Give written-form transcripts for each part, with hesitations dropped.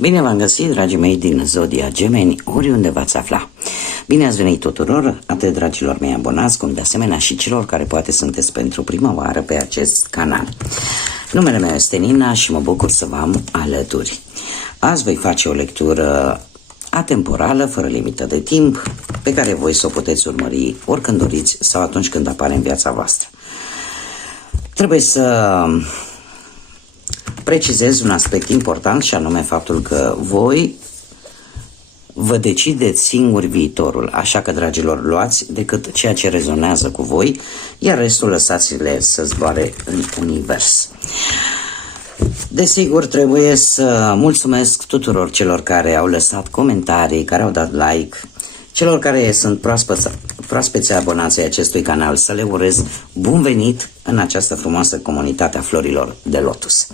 Bine v-am găsit, dragii mei din Zodia Gemeni, oriunde v-ați afla. Bine ați venit tuturor, atât dragilor mei abonați, cum de asemenea și celor care poate sunteți pentru prima oară pe acest canal. Numele meu este Nina și mă bucur să vă am alături. Azi voi face o lectură atemporală, fără limită de timp, pe care voi să o puteți urmări oricând doriți sau atunci când apare în viața voastră. Trebuie să precizez un aspect important și anume faptul că voi vă decideți singuri viitorul, așa că, dragilor, luați decât ceea ce rezonează cu voi, iar restul lăsați-le să zboare în univers. Desigur, trebuie să mulțumesc tuturor celor care au lăsat comentarii, care au dat like, celor care sunt proaspeți abonații acestui canal, să le urez bun venit în această frumoasă comunitate a florilor de lotus.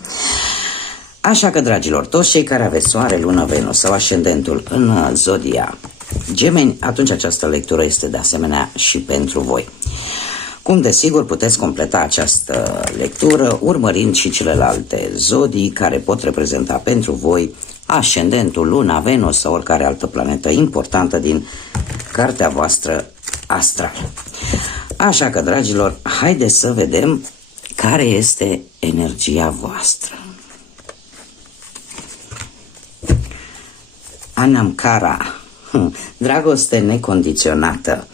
Așa că, dragilor, toți cei care aveți Soare, Lună, Venus sau ascendentul în Zodia Gemeni, atunci această lectură este de asemenea și pentru voi. Cum desigur puteți completa această lectură urmărind și celelalte zodii care pot reprezenta pentru voi ascendentul, Luna, Venus sau oricare altă planetă importantă din cartea voastră astrală. Așa că, dragilor, haideți să vedem care este energia voastră. Anamkara, dragoste necondiționată.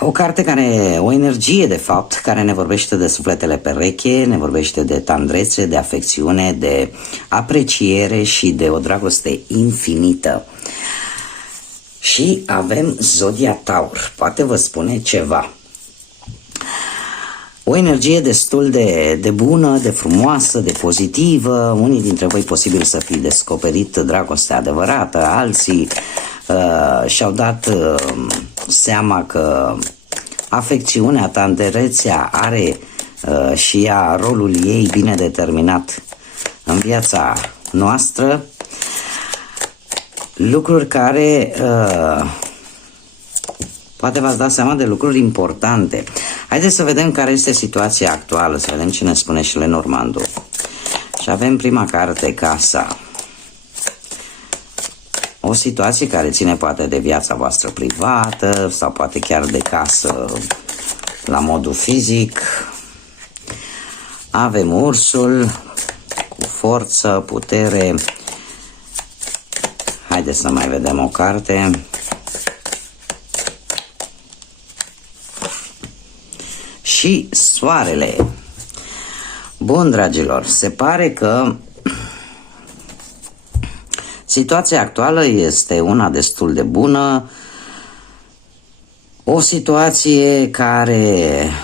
O carte o energie de fapt, care ne vorbește de sufletele pereche, ne vorbește de tandrețe, de afecțiune, de apreciere și de o dragoste infinită. Și avem Zodia Taur, poate vă spune ceva. O energie destul de bună, de frumoasă, de pozitivă. Unii dintre voi posibil să fi descoperit dragostea adevărată, alții și-au dat seama că afecțiunea, tandrețea are și ea rolul ei bine determinat în viața noastră. Lucruri care poate v-ați dat seama de lucruri importante. Haideți să vedem care este situația actuală, să vedem ce ne spune și Lenormand. Și avem prima carte, Casa. O situație care ține poate de viața voastră privată sau poate chiar de casă la modul fizic. Avem ursul cu forță, putere. Haideți să mai vedem o carte. Și soarele. Bun, dragilor, se pare că situația actuală este una destul de bună, o situație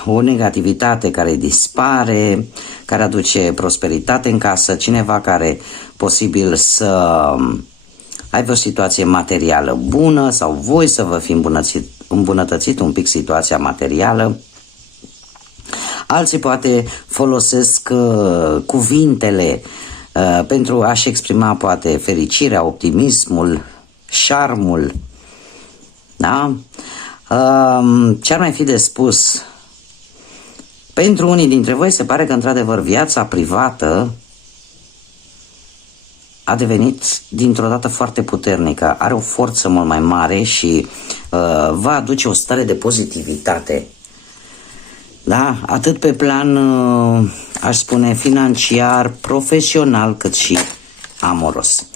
o negativitate care dispare, care aduce prosperitate în casă, cineva care posibil să aibă o situație materială bună sau voi să vă fi îmbunătățit un pic situația materială. Alții poate folosesc cuvintele pentru a-și exprima poate fericirea, optimismul, șarmul. Da? Ce ar mai fi de spus? Pentru unii dintre voi se pare că într-adevăr viața privată a devenit dintr-o dată foarte puternică, are o forță mult mai mare și va aduce o stare de pozitivitate. Da? Atât pe plan, aș spune, financiar, profesional, cât și amoros.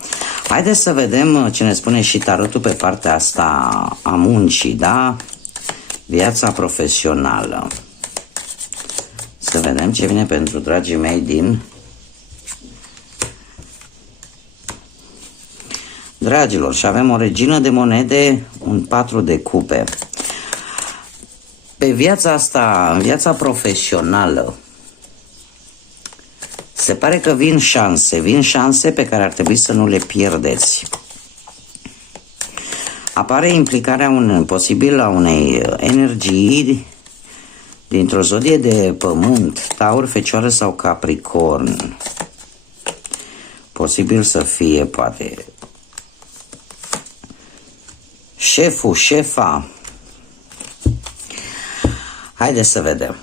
Haideți să vedem ce ne spune și tarotul pe partea asta a muncii, da? Viața profesională. Să vedem ce vine pentru dragii mei din... Dragilor, și avem o regină de monede, un 4 de cupe. Pe viața asta, în viața profesională, se pare că vin șanse pe care ar trebui să nu le pierdeți. Apare implicarea posibilă a unei energii dintr-o zodie de pământ, Taur, Fecioară sau Capricorn. Posibil să fie, poate, șeful, șefa. Haideți să vedem.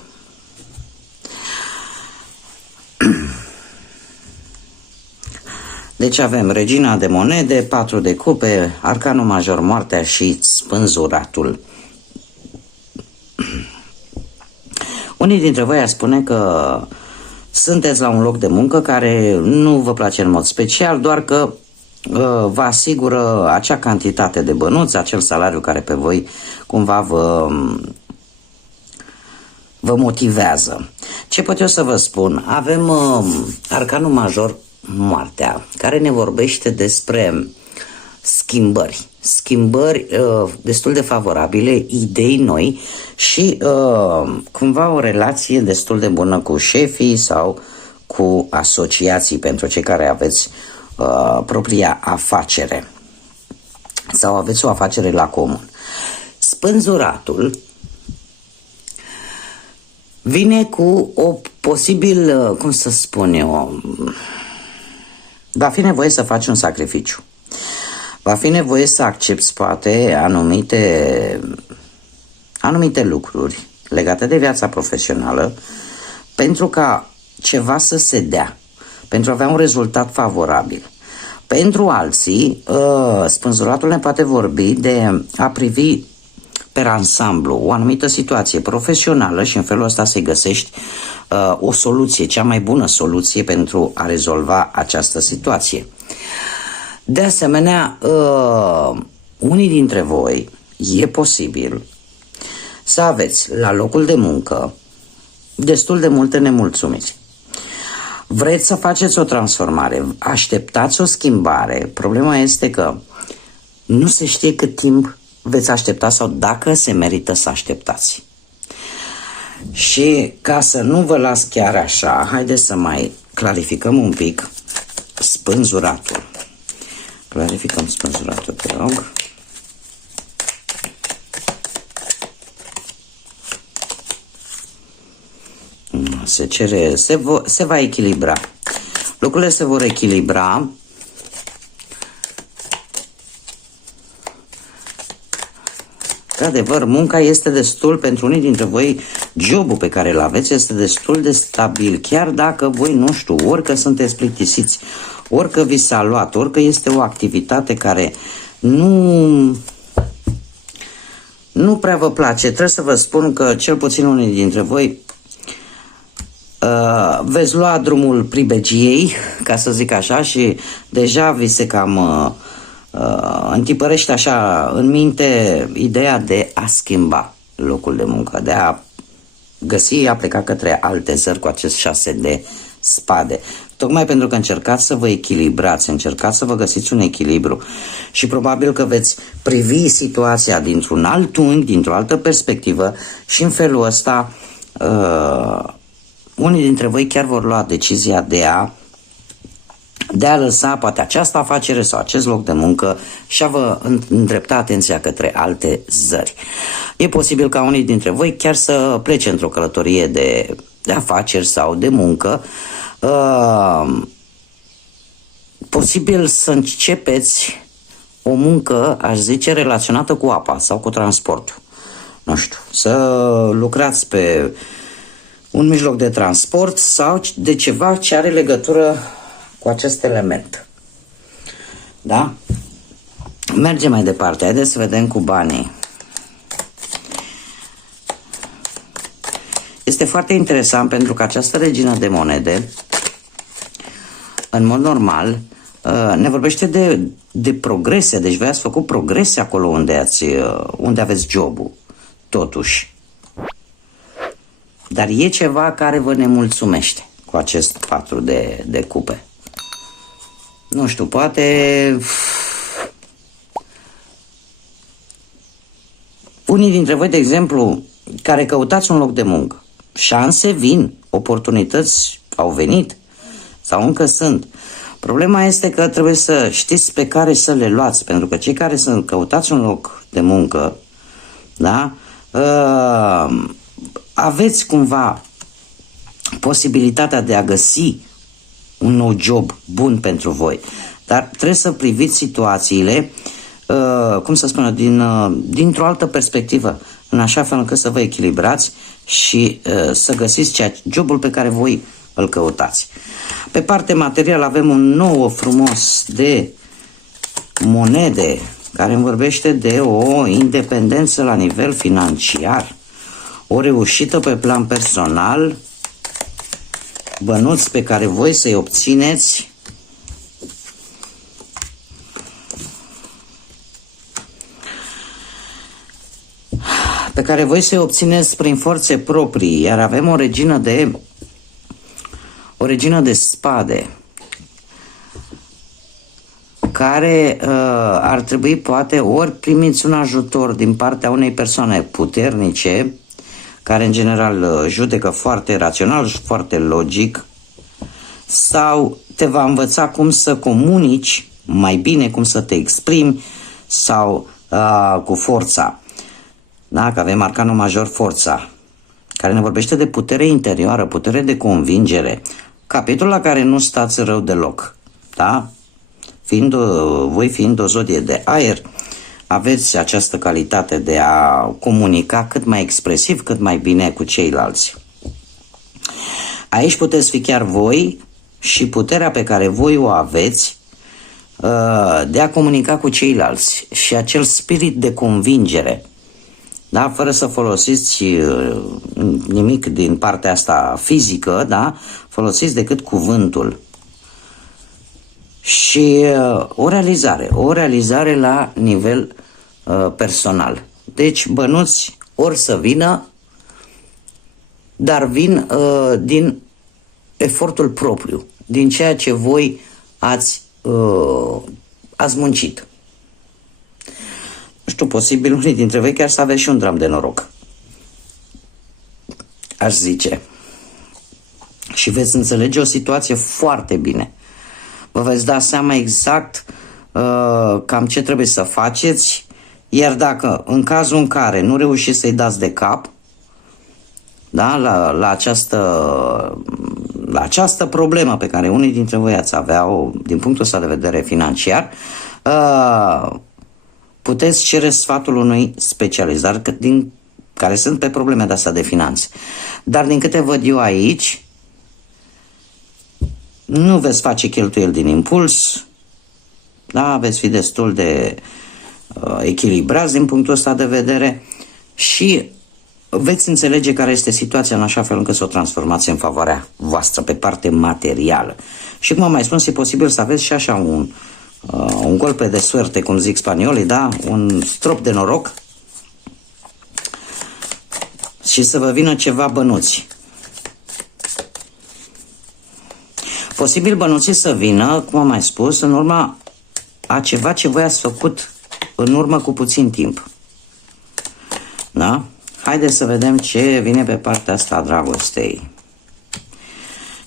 Deci avem regina de monede, 4 de cupe, arcanul major, moartea și spânzuratul. Unii dintre voi ar spune că sunteți la un loc de muncă care nu vă place în mod special, doar că vă asigură acea cantitate de bănuți, acel salariu care pe voi cumva vă motivează. Ce pot eu să vă spun? Avem arcanul major, moartea, care ne vorbește despre schimbări destul de favorabile, idei noi și cumva o relație destul de bună cu șefii sau cu asociații pentru cei care aveți propria afacere sau aveți o afacere la comun. Spânzuratul vine cu o posibil, cum să spun eu, va fi nevoie să faci un sacrificiu. Va fi nevoie să accepti poate anumite lucruri legate de viața profesională pentru ca ceva să se dea, pentru a avea un rezultat favorabil. Pentru alții, spânzuratul ne poate vorbi de a privi pe ansamblu o anumită situație profesională și în felul ăsta să-i găsești o soluție, cea mai bună soluție pentru a rezolva această situație. De asemenea, unii dintre voi, e posibil să aveți la locul de muncă destul de multe nemulțumiri. Vreți să faceți o transformare, așteptați o schimbare, problema este că nu se știe cât timp veți aștepta sau dacă se merită să așteptați. Și ca să nu vă las chiar așa, haideți să mai clarificăm un pic spânzuratul. Clarificăm spânzuratul, te rog. Se va echilibra. Lucrurile se vor echilibra. De adevăr, munca este destul, pentru unii dintre voi, jobul pe care îl aveți este destul de stabil, chiar dacă voi, nu știu, orică sunteți plictisiți, orică vi s-a luat, orică este o activitate care nu prea vă place. Trebuie să vă spun că cel puțin unii dintre voi veți lua drumul pribegiei, ca să zic așa, și deja vi se cam întipărește așa în minte ideea de a schimba locul de muncă, de a găsi, a pleca către alte zări cu acest 6 de spade. Tocmai pentru că încercați să vă echilibrați, încercați să vă găsiți un echilibru și probabil că veți privi situația dintr-un alt unghi, dintr-o altă perspectivă și în felul ăsta unii dintre voi chiar vor lua decizia de a lăsa poate această afacere sau acest loc de muncă și a vă îndrepta atenția către alte zări. E posibil ca unii dintre voi chiar să plece într-o călătorie de afaceri sau de muncă. Posibil să începeți o muncă, aș zice, relaționată cu apa sau cu transportul. Nu știu, să lucrați pe un mijloc de transport sau de ceva ce are legătură cu acest element. Da? Mergem mai departe. Haideți să vedem cu banii. Este foarte interesant pentru că această regină de monede, în mod normal, ne vorbește de progrese. Deci voi ați făcut progrese acolo unde aveți jobul. Totuși. Dar e ceva care vă nemulțumește cu acest 4 de cupe. Nu știu, poate unii dintre voi, de exemplu, care căutați un loc de muncă, șanse vin, oportunități au venit sau încă sunt. Problema este că trebuie să știți pe care să le luați, pentru că cei care căutați un loc de muncă, da, aveți cumva posibilitatea de a găsi un nou job bun pentru voi, dar trebuie să priviți situațiile, cum să spun, dintr-o altă perspectivă, în așa fel încât să vă echilibrați și să găsiți jobul pe care voi îl căutați. Pe parte materială avem un nou frumos de monede care îmi vorbește de o independență la nivel financiar, o reușită pe plan personal, bănuți pe care voi să-i obțineți prin forțe proprii, iar avem o regină de spade care ar trebui poate ori primiți un ajutor din partea unei persoane puternice, care în general judecă foarte rațional și foarte logic, sau te va învăța cum să comunici mai bine, cum să te exprimi, sau cu forța. Da? Că avem arcanul major, forța, care ne vorbește de putere interioară, putere de convingere, capitolul la care nu stați rău deloc. Da? Voi fiind o zodie de aer, aveți această calitate de a comunica cât mai expresiv, cât mai bine cu ceilalți. Aici puteți fi chiar voi și puterea pe care voi o aveți de a comunica cu ceilalți și acel spirit de convingere, da? Fără să folosiți nimic din partea asta fizică, da? Folosiți decât cuvântul. Și o realizare la nivel personal. Deci bănuți ori să vină, dar vin din efortul propriu, din ceea ce voi ați muncit. Nu știu, posibil unii dintre voi chiar să aveți și un dram de noroc, aș zice. Și veți înțelege o situație foarte bine. Vă veți da seama exact cam ce trebuie să faceți, iar dacă în cazul în care nu reușiți să-i dați de cap, da, la această problemă pe care unii dintre voi ați avea-o din punctul ăsta de vedere financiar, puteți cere sfatul unui specializat care sunt pe probleme de astea de finanțe. Dar din câte văd eu aici, nu veți face cheltuieli din impuls, da? Veți fi destul de echilibrați din punctul ăsta de vedere și veți înțelege care este situația în așa fel încât să o transformați în favoarea voastră pe parte materială. Și cum am mai spus, e posibil să aveți și așa un golpe de suerte, cum zic spaniolii, da? Un strop de noroc și să vă vină ceva bănuți. Posibil bănuții să vină, cum am mai spus, în urma a ceva ce voi ați făcut în urmă cu puțin timp. Da? Haideți să vedem ce vine pe partea asta a dragostei.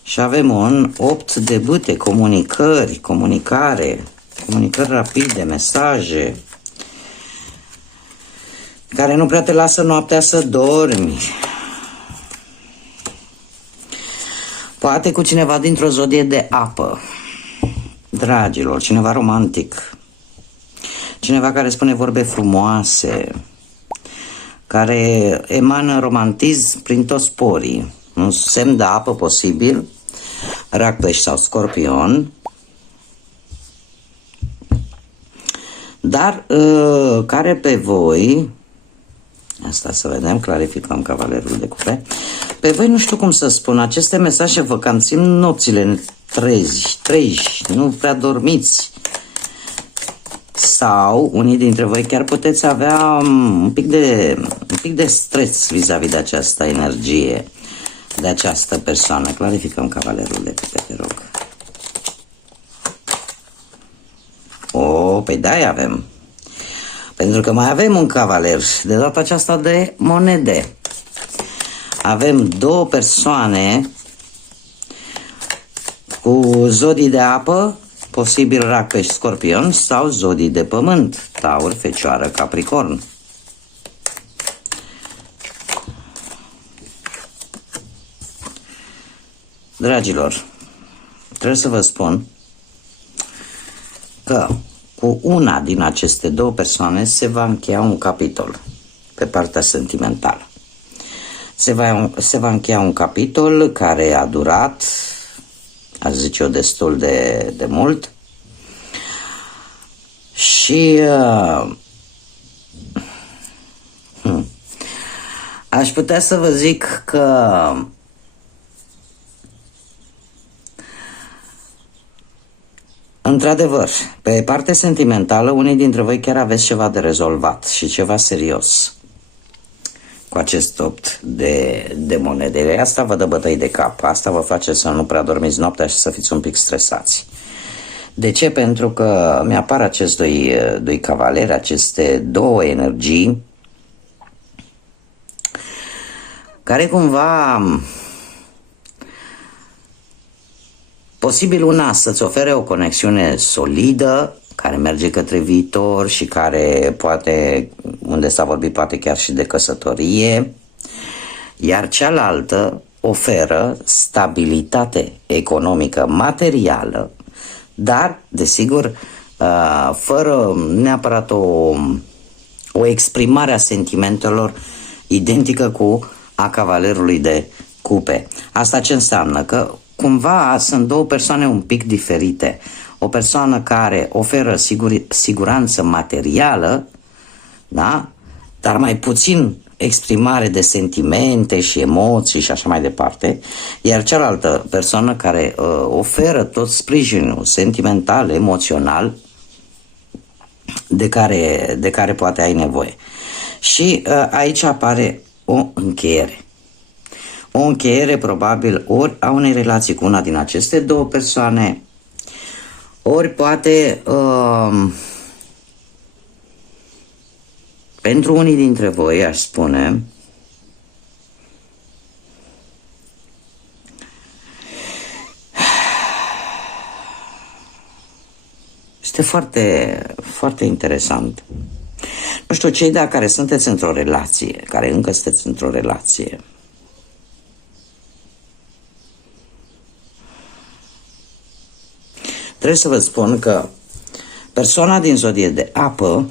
Și avem un 8 de bâte, comunicare rapide, mesaje, care nu prea te lasă noaptea să dormi. Poate cu cineva dintr-o zodie de apă, dragilor, cineva romantic, cineva care spune vorbe frumoase, care emană romantism prin toți porii, un semn de apă posibil, Rac, Pești sau Scorpion, dar care pe voi, asta să vedem, clarificăm cavalerul de cupe, pe voi nu știu cum să spun, aceste mesaje vă cam țin nopțile trezi, nu prea dormiți. Sau unii dintre voi chiar puteți avea un pic de stres vis-a-vis de această energie, de această persoană. Clarificăm cavalerul de cupe, te rog. Păi da, avem. Pentru că mai avem un cavaler, de data aceasta de monede. Avem două persoane cu zodii de apă, posibil Rac, Pești, Scorpion, sau zodii de pământ, Taur, Fecioară, Capricorn. Dragilor, trebuie să vă spun că cu una din aceste două persoane se va încheia un capitol pe partea sentimentală. Se va încheia un capitol care a durat aș zice eu, destul de mult. Și aș putea să vă zic că într-adevăr, pe partea sentimentală, unii dintre voi chiar aveți ceva de rezolvat și ceva serios cu acest 8 de monede. Asta vă dă bătăi de cap, asta vă face să nu prea dormiți noaptea și să fiți un pic stresați. De ce? Pentru că mi-apar acești doi cavaleri, aceste două energii, care cumva, posibil una să-ți ofere o conexiune solidă, care merge către viitor și care poate, unde s-a vorbit poate chiar și de căsătorie, iar cealaltă oferă stabilitate economică, materială, dar, desigur, fără neapărat o exprimare a sentimentelor identică cu a cavalerului de cupe. Asta ce înseamnă? Că cumva sunt două persoane un pic diferite. O persoană care oferă siguranță materială, da? Dar mai puțin exprimare de sentimente și emoții și așa mai departe, iar cealaltă persoană care oferă tot sprijinul sentimental, emoțional de care poate ai nevoie. Și aici apare o încheiere. O încheiere probabil ori a unei relații cu una din aceste două persoane, ori poate pentru unii dintre voi, aș spune, este foarte, foarte interesant. Nu știu, cei de care sunteți într-o relație, care încă sunteți într-o relație, trebuie să vă spun că persoana din zodie de apă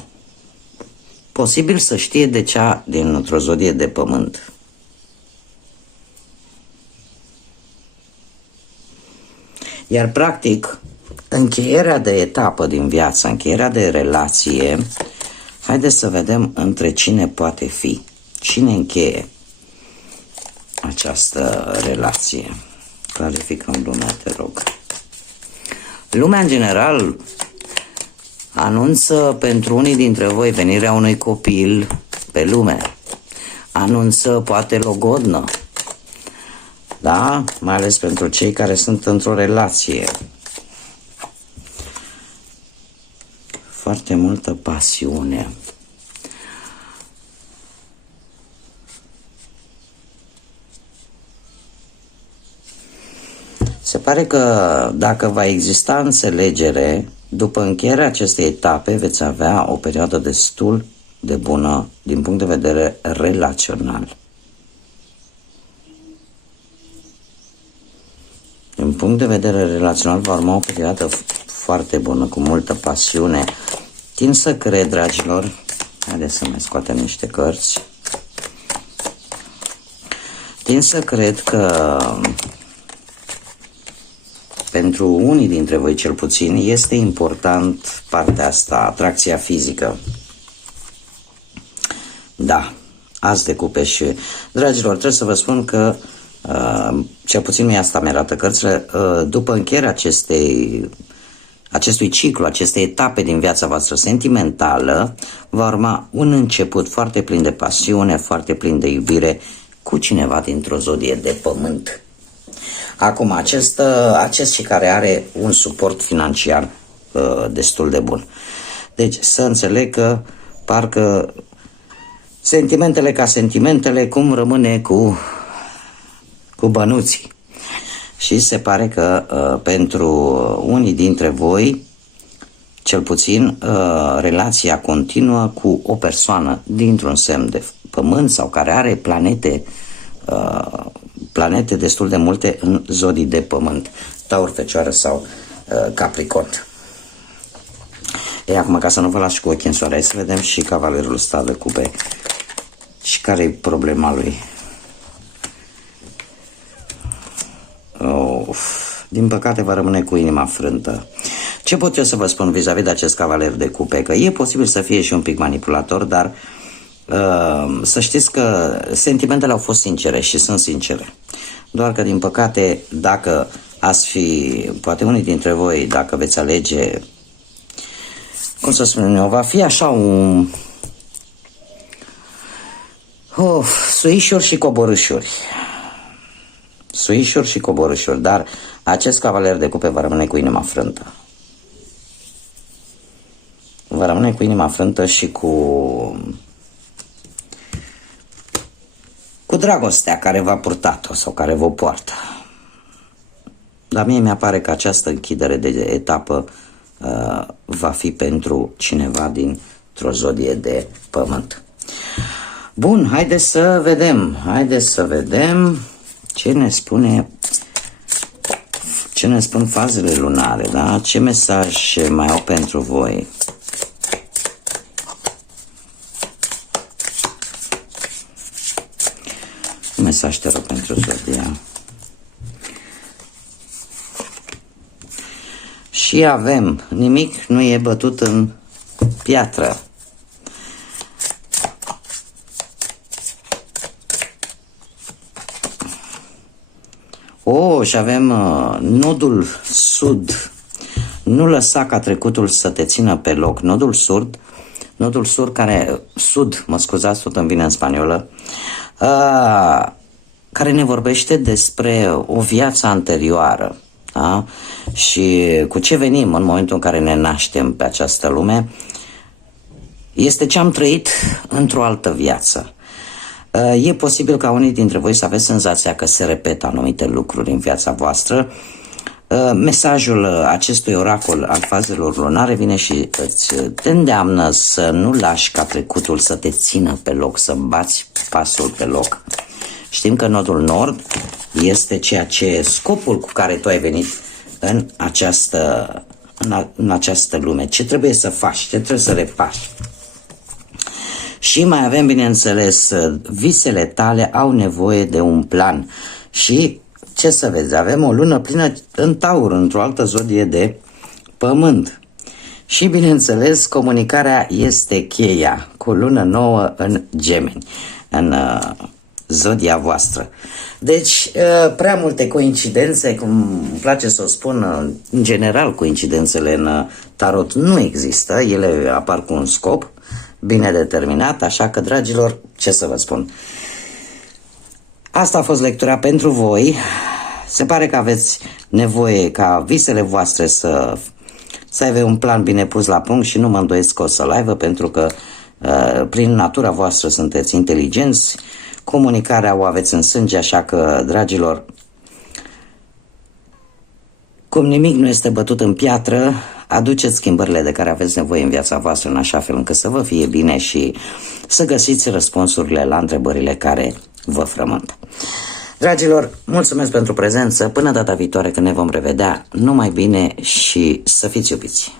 posibil să știe de cea dintr-o zodie de pământ. Iar practic, încheierea de etapă din viață, încheierea de relație, haideți să vedem între cine poate fi. Cine încheie această relație? Clarificăm lumea, te rog. Lumea, în general, anunță pentru unii dintre voi venirea unui copil pe lume. Anunță poate logodnă. Da? Mai ales pentru cei care sunt într-o relație. Foarte multă pasiune. Se pare că dacă va exista înțelegere, după încheierea acestei etape veți avea o perioadă destul de bună din punct de vedere relațional. Din punct de vedere relațional va urma o perioadă foarte bună, cu multă pasiune. Tind să cred, dragilor, haideți să mai scoatem niște cărți. Tind să cred că pentru unii dintre voi cel puțin este important partea asta, atracția fizică. Da, As de cupe și... Dragilor, trebuie să vă spun că cel puțin mie asta mi-arată cărțile, după încheierea acestui ciclu, acestei etape din viața voastră sentimentală, va urma un început foarte plin de pasiune, foarte plin de iubire cu cineva dintr-o zodie de pământ. Acum, acest și care are un suport financiar destul de bun. Deci să înțeleg că parcă sentimentele ca sentimentele, cum rămâne cu bănuții. Și se pare că pentru unii dintre voi, cel puțin, relația continuă cu o persoană dintr-un semn de pământ sau care are planete destul de multe în zodii de pământ, Taur, Fecioară sau Capricorn. E, acum, ca să nu vă las cu ochii în soare, hai să vedem și cavalerul ăsta de cupe și care-i problema lui. din păcate va rămâne cu inima frântă. Ce pot eu să vă spun vis-a-vis de acest cavaler de cupe? Că e posibil să fie și un pic manipulator, dar să știți că sentimentele au fost sincere și sunt sincere. Doar că, din păcate, dacă ați fi, poate unii dintre voi, dacă veți alege, cum să spun eu, va fi așa un suișuri și coborâșuri. Suișuri și coborâșuri, dar acest cavaler de cupe va rămâne cu inima frântă. Va rămâne cu inima frântă și cu dragostea care v-a purtat-o sau care vă poartă. Dar mie mi-apare că această închidere de etapă va fi pentru cineva dintr-o zodie de pământ. Bun, haideți să vedem ce ne spun fazele lunare, da? Ce mesaj mai au pentru voi? Un mesaj te rog pentru zodia. Și avem, nimic nu e bătut în piatră. Și avem nodul sud. Nu lăsa ca trecutul să te țină pe loc. Nodul sud care, mă scuzați, tot îmi vine în spaniolă, care ne vorbește despre o viață anterioară. Da? Și cu ce venim în momentul în care ne naștem pe această lume este ce am trăit într-o altă viață. E posibil ca unii dintre voi să aveți senzația că se repetă anumite lucruri în viața voastră. Mesajul acestui oracol al fazelor lunare vine și te îndeamnă să nu lași ca trecutul să te țină pe loc, să bați pasul pe loc. Știm că nodul nord este ceea ce scopul cu care tu ai venit în această lume. Ce trebuie să faci, ce trebuie să repari. Și mai avem, bineînțeles, visele tale au nevoie de un plan. Și ce să vezi, avem o lună plină în Taur, într-o altă zodie de pământ. Și, bineînțeles, comunicarea este cheia, cu lună nouă în Gemeni, în zodia voastră. Deci, prea multe coincidențe, cum îmi place să o spun, în general coincidențele în tarot nu există, ele apar cu un scop bine determinat, așa că, dragilor, ce să vă spun? Asta a fost lectura pentru voi. Se pare că aveți nevoie ca visele voastre să aibă un plan bine pus la punct și nu mă îndoiesc că o să-l aibă, pentru că prin natura voastră sunteți inteligenți, comunicarea o aveți în sânge, așa că, dragilor, cum nimic nu este bătut în piatră, aduceți schimbările de care aveți nevoie în viața voastră în așa fel încât să vă fie bine și să găsiți răspunsurile la întrebările care vă frământă. Dragilor, mulțumesc pentru prezență. Până data viitoare când ne vom revedea, numai bine și să fiți iubiți!